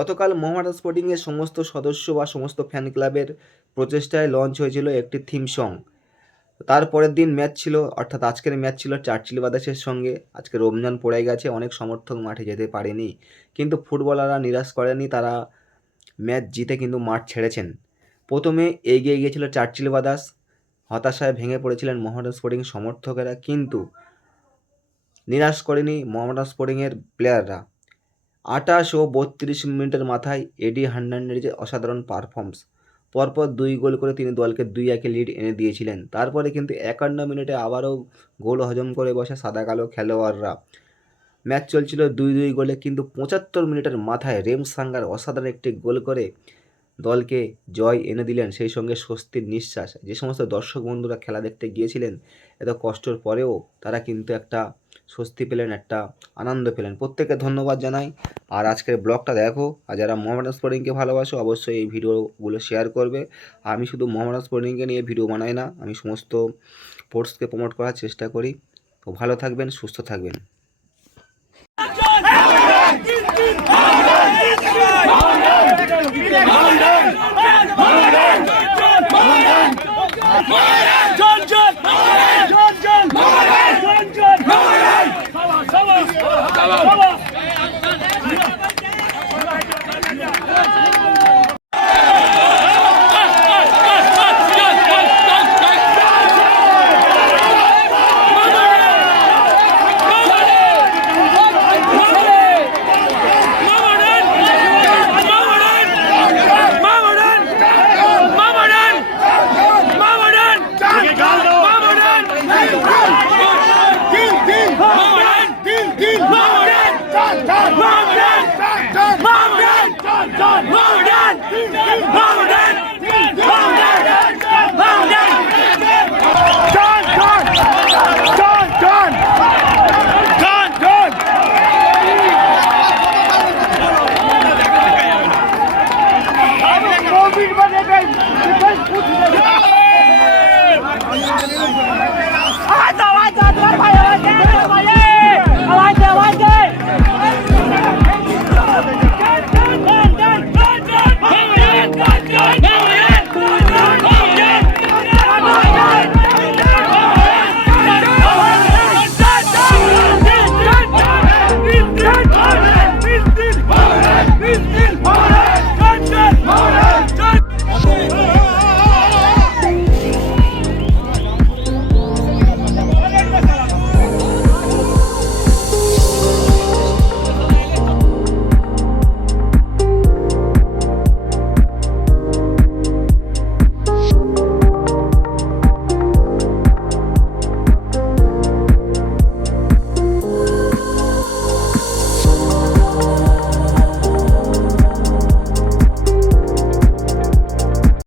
গতকাল মোহামেডান স্পোর্টিংয়ের সমস্ত সদস্য বা সমস্ত ফ্যান ক্লাবের প্রচেষ্টায় লঞ্চ হয়েছিল একটি থিম সং তারপরের দিন ম্যাচ ছিল, অর্থাৎ আজকের ম্যাচ ছিল চার্চিল বাদাসের সঙ্গে। আজকে রমজান পড়ে গেছে, অনেক সমর্থক মাঠে যেতে পারেনি। কিন্তু ফুটবলাররা নিরাশ করেনি তারা ম্যাচ জিতে কিন্তু মাঠ ছেড়েছেন। প্রথমে এগিয়ে গিয়েছিল চার্চিল বাদাস, হতাশায় ভেঙে পড়েছিলেন মোহামেডান স্পোর্টিং সমর্থকেরা, কিন্তু নিরাশ করেনি মোহামেডান স্পোর্টিংয়ের প্লেয়াররা আটাশ ও বত্রিশ মিনিটের মাথায় এডি হার্নান্ডেজের অসাধারণ পারফর্মস। পরপর দুই গোল করে তিনি দলকে দুই একে লিড এনে দিয়েছিলেন। তারপরে কিন্তু একান্ন মিনিটে আবারও গোল হজম করে বসে সাদা কালো খেলোয়াড়রা। ম্যাচ চলছিল দুই দুই গোলে কিন্তু পঁচাত্তর মিনিটের মাথায় রেম সাঙ্গার অসাধারণ একটি গোল করে দলকে জয় এনে দিলেন। সেই সঙ্গে স্বস্তির নিঃশ্বাস। যে সমস্ত দর্শক বন্ধুরা খেলা দেখতে গিয়েছিলেন, এত কষ্টর পরেও তারা কিন্তু একটা স্বস্তি পেলেন একটা, আনন্দ পেলেন। প্রত্যেককে ধন্যবাদ জানাই। আর আজকের ব্লগটা দেখো, আর যারা মোহামেডান স্পোর্টিংকে ভালোবাসো, অবশ্যই এই ভিডিওগুলো শেয়ার করবে। আমি শুধু মোহামেডান স্পোর্টিংকে নিয়ে ভিডিও বানাই না, আমি সমস্ত স্পোর্টসকে প্রমোট করার চেষ্টা করি। তো ভালো থাকবেন, সুস্থ থাকবেন। John! Thank you.